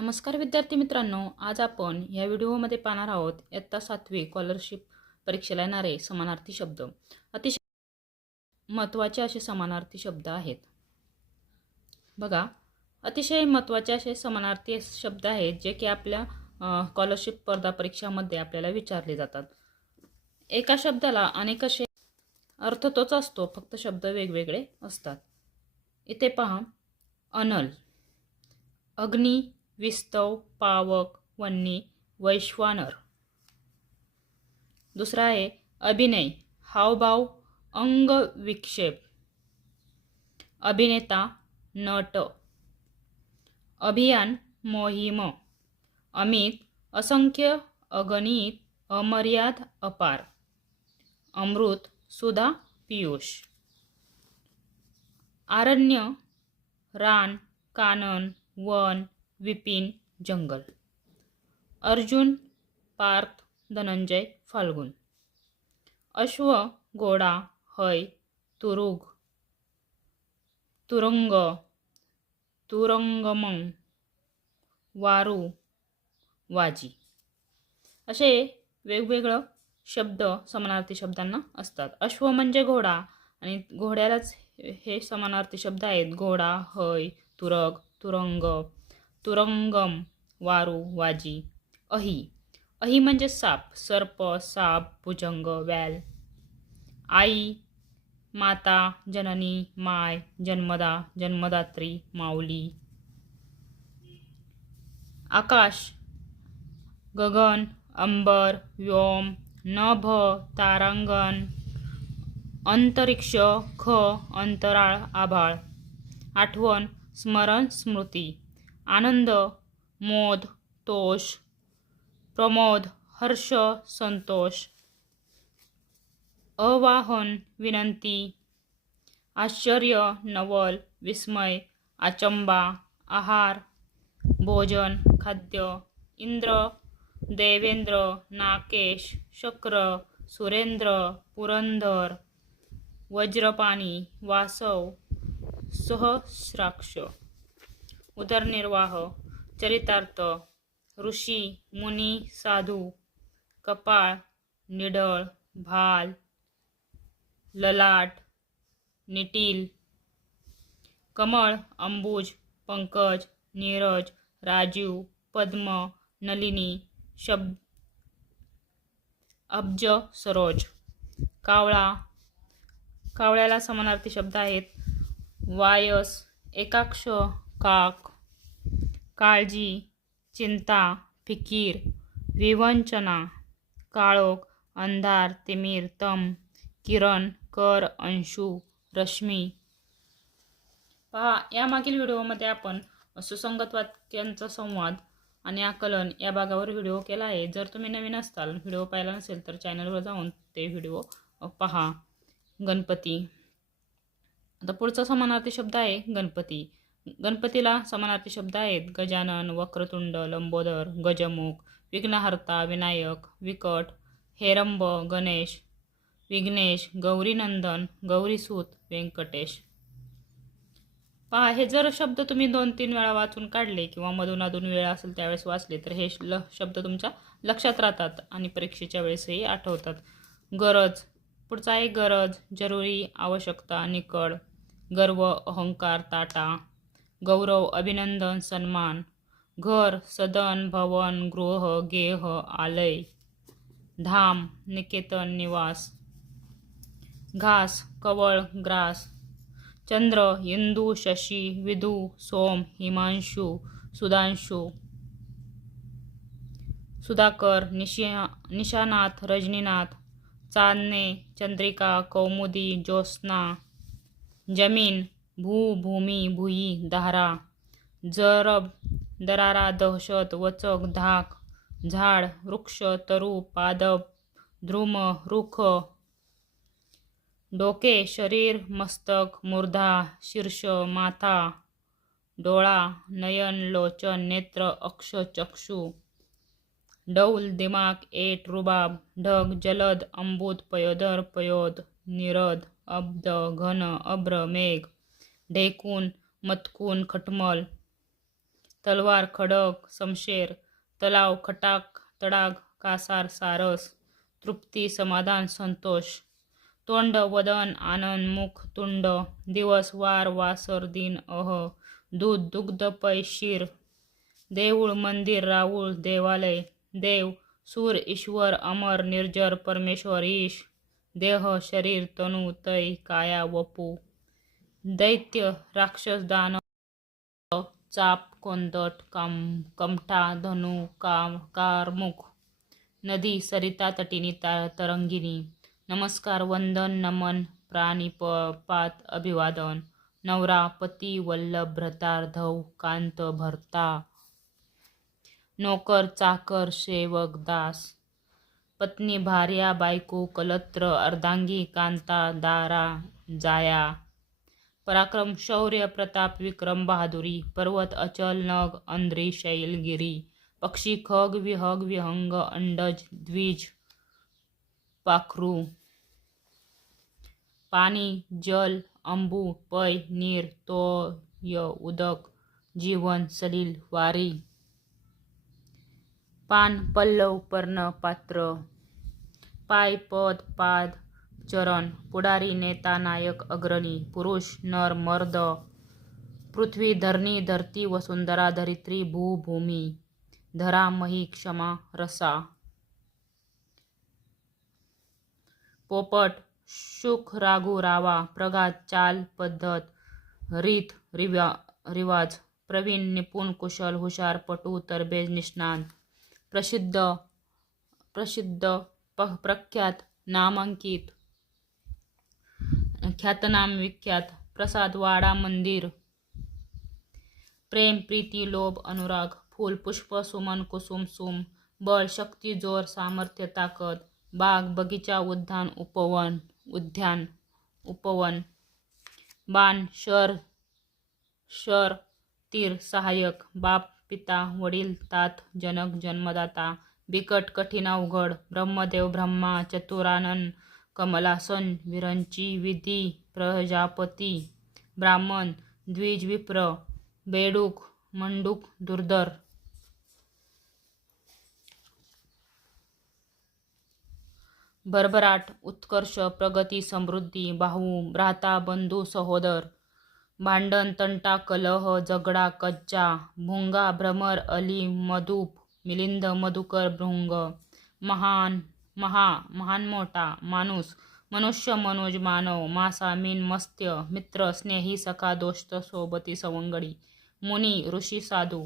नमस्कार विद्यार्थी मित्रांनो, आज आपण या व्हिडिओमध्ये पाहणार आहोत इयत्ता 7वी स्कॉलरशिप परीक्षेला येणारे समानार्थी शब्द. अतिशय महत्त्वाचे असे समानार्थी शब्द आहेत. बघा, अतिशय महत्त्वाचे असे समानार्थी शब्द आहेत जे की आपल्या स्कॉलरशिप स्पर्धा परीक्षामध्ये आपल्याला विचारले जातात. एका शब्दाला अनेक असे अर्थ तोच असतो, फक्त शब्द वेगवेगळे असतात. इथे पहा, अनल, अग्नी, विस्तव, पावक, वन्नी, वैश्वानर. दुसरा आहे अभिनय, हावभाव, अंग विक्षेप, अभिनेता, नट, अभियान, मोहीम, अमित, असंख्य, अगणित, अमर्याद, अपार, अमृत, सुधा, पीयूष, आरण्य, रान, कानन, वन, विपिन, जंगल, अर्जुन, पार्थ, धनंजय, फाल्गुन, अश्व, घोडा, हय, तुरुग, तुरंग, तुरंगमंग, वारू, वाजी. असे वेगवेगळं शब्द समानार्थी शब्दांना असतात. अश्व म्हणजे घोडा आणि घोड्यालाच हे समानार्थी शब्द आहेत. घोडा, हय, तुरग, तुरंग, तुरंगम, वारू, वाजी. अही, अही म्हणजे साप, सर्प, साप, भुजंग, व्याल. आई, माता, जननी, माय, जन्मदा, जन्मदात्री, माऊली. आकाश, गगन, अंबर, व्योम, नभ, तारांगण, अंतरिक्ष, ख, अंतराळ, आभाळ. आठवण, स्मरण, स्मृती. आनंद, मोद, तोष, प्रमोद, हर्ष, संतोष. आवाहन, विनंती. आश्चर्य, नवल, विस्मय, अचंबा, आहार, भोजन, खाद्य. इंद्र, देवेंद्र, नाकेश, शक्र, सुरेंद्र, पुरंदर, वज्रपाणी, वासव, सहस्राक्ष. उदरनिर्वाह, चरितार्थ, ऋषी, मुनी, साधू. कपाळ, निडळ, भाल, ललाट, निटील. कमळ, अंबुज, पंकज, नीरज, राजीव, पद्म, नलिनी, अब्ज, सरोज. कावळा, कावळ्याला समानार्थी शब्द आहेत. वायस, एकाक्ष, काक. काळजी, चिंता, फिकीर, विवंचना. काळोख, अंधार, तिमिर, तम. किरण, कर, अंशू, रश्मी. पहा, यामागील व्हिडिओमध्ये आपण सुसंगत वाक्यांचा संवाद आणि आकलन या भागावर व्हिडिओ केला आहे. जर तुम्ही नवीन असताल, व्हिडिओ पाहिला नसेल तर चॅनलवर जाऊन ते व्हिडिओ पहा. गणपती. आता पुढचा समानार्थी शब्द आहे गणपती. गणपतीला समानार्थी शब्द आहेत गजानन, वक्रतुंड, लंबोदर, गजमुख, विघ्नहर्ता, विनायक, विकट, हेरंब, गणेश, विघ्नेश, गौरीनंदन, गौरीसूत, व्यंकटेश. पहा, हे जर शब्द तुम्ही 2-3 वेळा वाचून काढले किंवा मधून अधून वेळ असेल त्यावेळेस वाचले तर हे शब्द तुमच्या लक्षात राहतात आणि परीक्षेच्या वेळेसही आठवतात. गरज. पुढचा आहे गरज, जरुरी, आवश्यकता, निकड. गर्व, अहंकार, ताटा. गौरव, अभिनंदन, सन्मान. घर, सदन, भवन, गृह, गेह, आलय. धाम, निकेतन, निवास. घास, कवळ, ग्रास. चंद्र, इंदू, शशी, विदू, सोम, हिमांशू, सुधांशू. सुधाकर, निशानाथ, रजनीनाथ. चांदणे, चंद्रिका, कौमुदी, ज्योत्स्ना. जमीन, भू, भूमी, भुई, धारा. जरब, दरारा, दहशत, वचक, धाक. झाड, वृक्ष, तरु, पादप, ध्रुम, रुख. डोके, शरीर, मस्तक, मूर्धा, शीर्ष, माथा. डोळा, नयन, लोचन, नेत्र, अक्ष, चक्षु. डौल, दिमाग, एट, रुबाब. ढग, जलद, अंबुद, पयोदर, पयोद. निरद, अब्द, घन, अभ्र, मेघ. ढेकून, मतकून, खटमल. तलवार खडक शमशेर, तलाव खटाक तडाग, कासार सारस, तृप्ती समाधान संतोष, तोंड वदन आनंद मुख तुंड, दिवस वार वासर दिन अह, दूध दुग्ध पै शीर, देऊळ मंदिर राऊळ देवालय, देव सूर ईश्वर अमर निर्जर परमेश्वर ईश, देह शरीर तनु तै काया वपू, दैत्य राक्षस दानव, चाप कोंदट कमठा धनु कारमुख, नदी सरिता तटिनी तरंगिणी, नमस्कार वंदन नमन प्राणिपात अभिवादन, नवरा पती वल्लभ भ्रतार धव कांत भरता, नोकर चाकर सेवक दास, पत्नी भार्या बायको कलत्र अर्धांगी कांता दारा जाया, पराक्रम शौर्य प्रताप विक्रम बहादुरी, पर्वत अचल नग अंद्री शैलगिरी, पक्षी खग विहग विहंग अंडज द्विज पाखरू, पाणी जल अंबू पै नीर तोय उदक जीवन सलील वारी, पान पल्लव पर्ण पात्र, पाय पद पाद चरण, पुढारी नेता नायक अग्रणी, पुरुष नर मर्द, पृथ्वी धरणी धरती वसुंधरा धरित्री भू भूमी, धरा मही क्षमा रसा, पोपट शुक राघू रावा, प्रघात चाल पद्धत रीत रिवाज, प्रवीण निपुण कुशल हुशार पटू तरबेज निष्णात, प्रसिद्ध प्रख्यात नामांकित ख्यातनाम विख्यात, प्रसाद वाडा मंदिर, प्रेम प्रीती लोभ अनुराग, फूल पुष्प सुमन कुसुम सुम, बळ शक्ती जोर सामर्थ्य ताकद, बाग बगीचा उद्यान उपवन, बाण शर तीर सहाय्यक, बाप पिता वडील तात जनक जन्मदाता, बिकट कठीण अवघड, ब्रह्मदेव ब्रह्मा चतुरानन कमलासन, विरंची विधी प्रजापती, ब्राह्मण द्विज विप्र, बेडूक मंडूक दुर्धर, भरभराट उत्कर्ष प्रगती समृद्धी, भाऊ भ्राता बंधू सहोदर, भांडण तंटा कलह झगडा कज्जा, भुंगा भ्रमर अली मधुप मिलिंद मधुकर भृंग, महान मोठा माणूस मनुष्य मनुज मानव, मासा मीन मत्स्य, मित्र स्नेही सखा दोस्त सोबती सवंगडी, मुनी ऋषी साधू,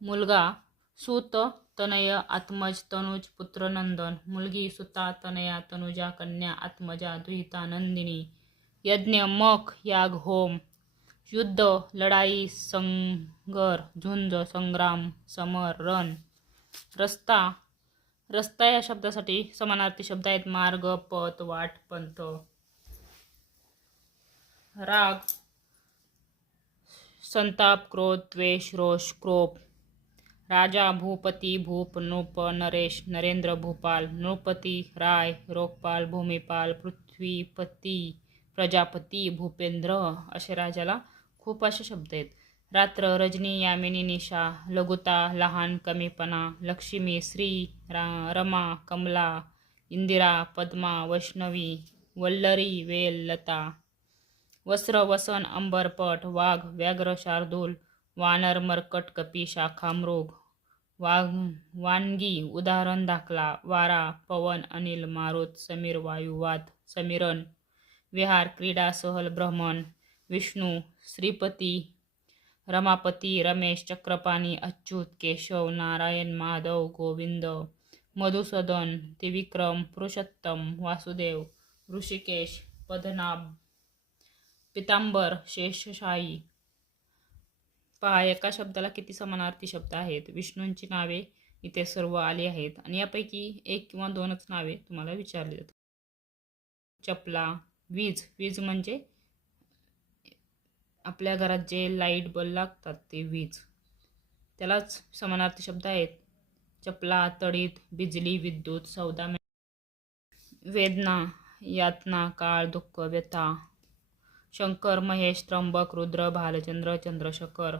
मुलगा सूत तनय आत्मज तनुज पुत्र नंदन, मुलगी सुता तनया तनुजा कन्या आत्मजा दुहिता नंदिनी, यज्ञ मख याग होम, युद्ध लढाई संगर झुंज संग्राम समर रण, रस्ता या शब्दासाठी समानार्थी शब्द आहेत मार्ग पथ वाट पंथ, राग संताप क्रोध द्वेष रोष क्रोध, राजा भूपती भूप नृप नरेश नरेंद्र भूपाल, नृपती राय रोगपाल भूमिपाल, पृथ्वीपती प्रजापती भूपेंद्र, असे राजाला खूप असे शब्द आहेत. रात्र रजनी यामिनी निशा, लघुता लहान कमीपणा, लक्ष्मी श्री रमा कमला इंदिरा पद्मा वैष्णवी, वल्लरी वेल लता, वस्त्र वसन अंबरपट, वाघ व्याघ्र शार्दूल, वानर मर्कट कपी शाखा मृग, वानगी उदाहरण दाखला, वारा पवन अनिल मारुत समीर वायुवाद समीरण, विहार क्रीडा सहल भ्रमण, विष्णू श्रीपती रमापती रमेश चक्रपाणी अच्युत केशव नारायण माधव गोविंद, मधुसूदन त्रिविक्रम पुरुषोत्तम वासुदेव, ऋषिकेश पद्मनाभ पितांबर शेषशाही. पहा एका शब्दाला किती समानार्थी शब्द आहेत. विष्णूंची नावे इथे सर्व आली आहेत आणि यापैकी एक किंवा दोनच नावे तुम्हाला विचारली जातात. चपला, वीज, वीज म्हणजे आपल्या घरात जे लाईट बल्ब लागतात ते वीज, त्यालाच समानार्थी शब्द आहेत. चपला, तडीत, बिजली, विद्युत, सौदा, वेदना, यातना, काळ, दुःख, व्यथा, शंकर, महेश, त्र्यंबक, रुद्र, भालचंद्र, चंद्रशेखर,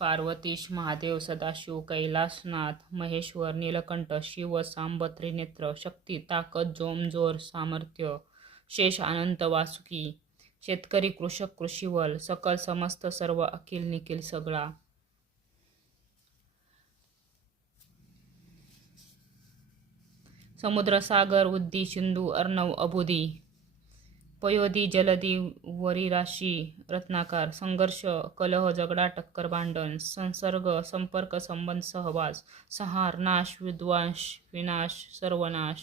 पार्वतीश, महादेव, सदाशिव, कैलासनाथ, महेश्वर, नीलकंठ, शिव, सांब, त्रिनेत्र, शक्ती, ताकद, जोम, जोर, सामर्थ्य, शेष, अनंत, वासुकी, शेतकरी, कृषक, कृषीवल, सकल, समस्त, सर्व, अखिल, निखिल, सगळा, समुद्र, सागर, उद्दी, सिंधू, अर्णव, अबुदी, पयोधी, जलदी, वरीराशी, रत्नाकर, संघर्ष, कलह, झगडा, टक्कर, भांडण, संसर्ग, संपर्क, संबंध, सहवास, संहार, नाश, विद्वांस, विनाश, सर्वनाश,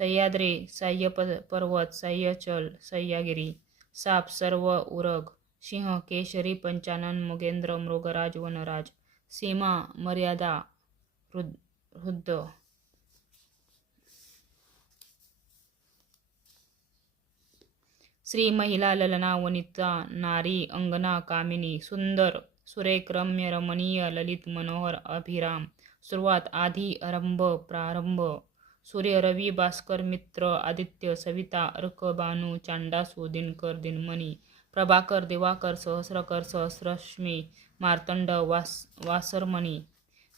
सह्याद्री, सह्य पर्वत, सह्यचल, सह्यागिरी, साप, सर्व, उरग, सिंह, केशरी, पंचानन, मुगेंद्र, मृगराज, वनराज, सीमा, मर्यादा, हृद, स्त्री, महिला, ललना, वनिता, नारी, अंगना, कामिनी, सुंदर, सुरेख, रम्य, रमणीय, ललित, मनोहर, अभिराम, सुरुवात, आधी, आरंभ, प्रारंभ, सूर्य, रवी, भास्कर, मित्र, आदित्य, सविता, अर्क, बानू, चांडासू, दिनकर, दिनमणी, प्रभाकर, दिवाकर, सहस्रकर, सहस्रश्मी, मार्तंड, वासरमणी,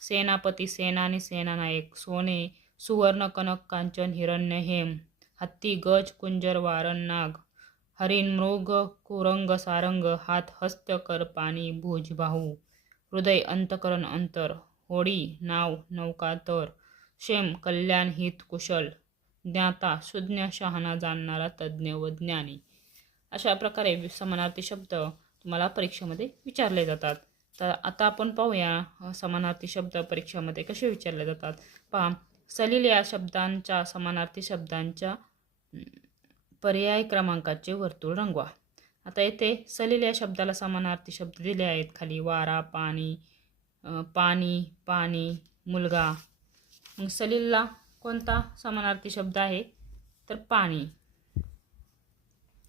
सेनापती, सेनानी, सेनानायक, सोने, सुवर्ण, कनक, कांचन, हिरण्य, हेम, हत्ती, गज, कुंजर, वारण, नाग, हरिण, मृग, कुरंग, सारंग, हात, हस्त, कर, पाणी, भुज, बाहू, हृदय, अंतकरण, अंतर, होडी, नाव, नौका, तर, क्षेम, कल्याण, हित, कुशल, ज्ञाता, सुज्ञ, शहाणा, जाणणारा, तज्ज्ञ व ज्ञानी. अशा प्रकारे समानार्थी शब्द तुम्हाला परीक्षेमध्ये विचारले जातात. तर आता आपण पाहूया समानार्थी शब्द परीक्षेमध्ये कसे विचारले जातात. पहा, सलील या शब्दांच्या समानार्थी शब्दांच्या पर्याय क्रमांकाचे वर्तुळ रंगवा. आता येथे सलील या शब्दाला समानार्थी शब्द दिले आहेत खाली. वारा, पाणी, पाणी, पाणी, मुलगा. मग सलीलला कोणता समानार्थी शब्द आहे तर पाणी.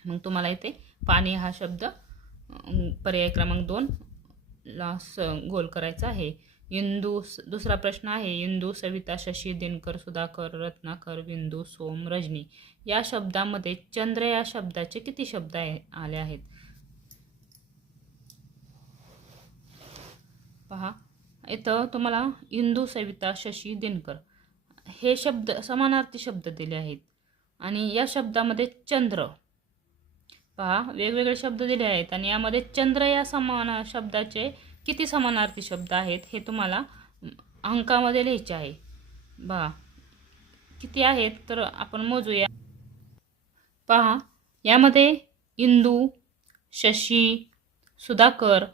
मग तुम्हाला इथे पाणी हा शब्द पर्याय क्रमांक 2 ला गोल करायचा आहे. इंदू, दुसरा प्रश्न आहे. इंदू, सविता, शशी, दिनकर, सुधाकर, रत्नाकर, बिंदू, सोम, रजनी या शब्दामध्ये चंद्र या शब्दाचे किती शब्द आले आहेत. पहा, इथं तुम्हाला इंदू, सविता, शशी, दिनकर हे शब्द समानार्थी शब्द दिले आहेत आणि या शब्दामध्ये चंद्र, पहा वेगवेगळे शब्द दिले आहेत आणि यामध्ये चंद्र या समान शब्दाचे किती समानार्थी शब्द आहेत हे तुम्हाला अंकामध्ये लिहायचे आहे. पहा किती आहेत तर आपण मोजूया. पहा, यामध्ये इंदू, शशी, सुधाकर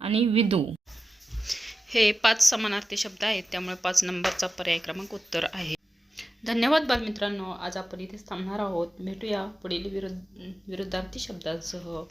आणि विदू हे 5 समानार्थी शब्द आहेत. त्यामुळे 5 नंबरचा पर्याय क्रमांक उत्तर आहे. धन्यवाद बालमित्रांनो. आज आपण इथेच थांबणार आहोत. भेटूया पुढील विरुद्धार्थी शब्दांसह.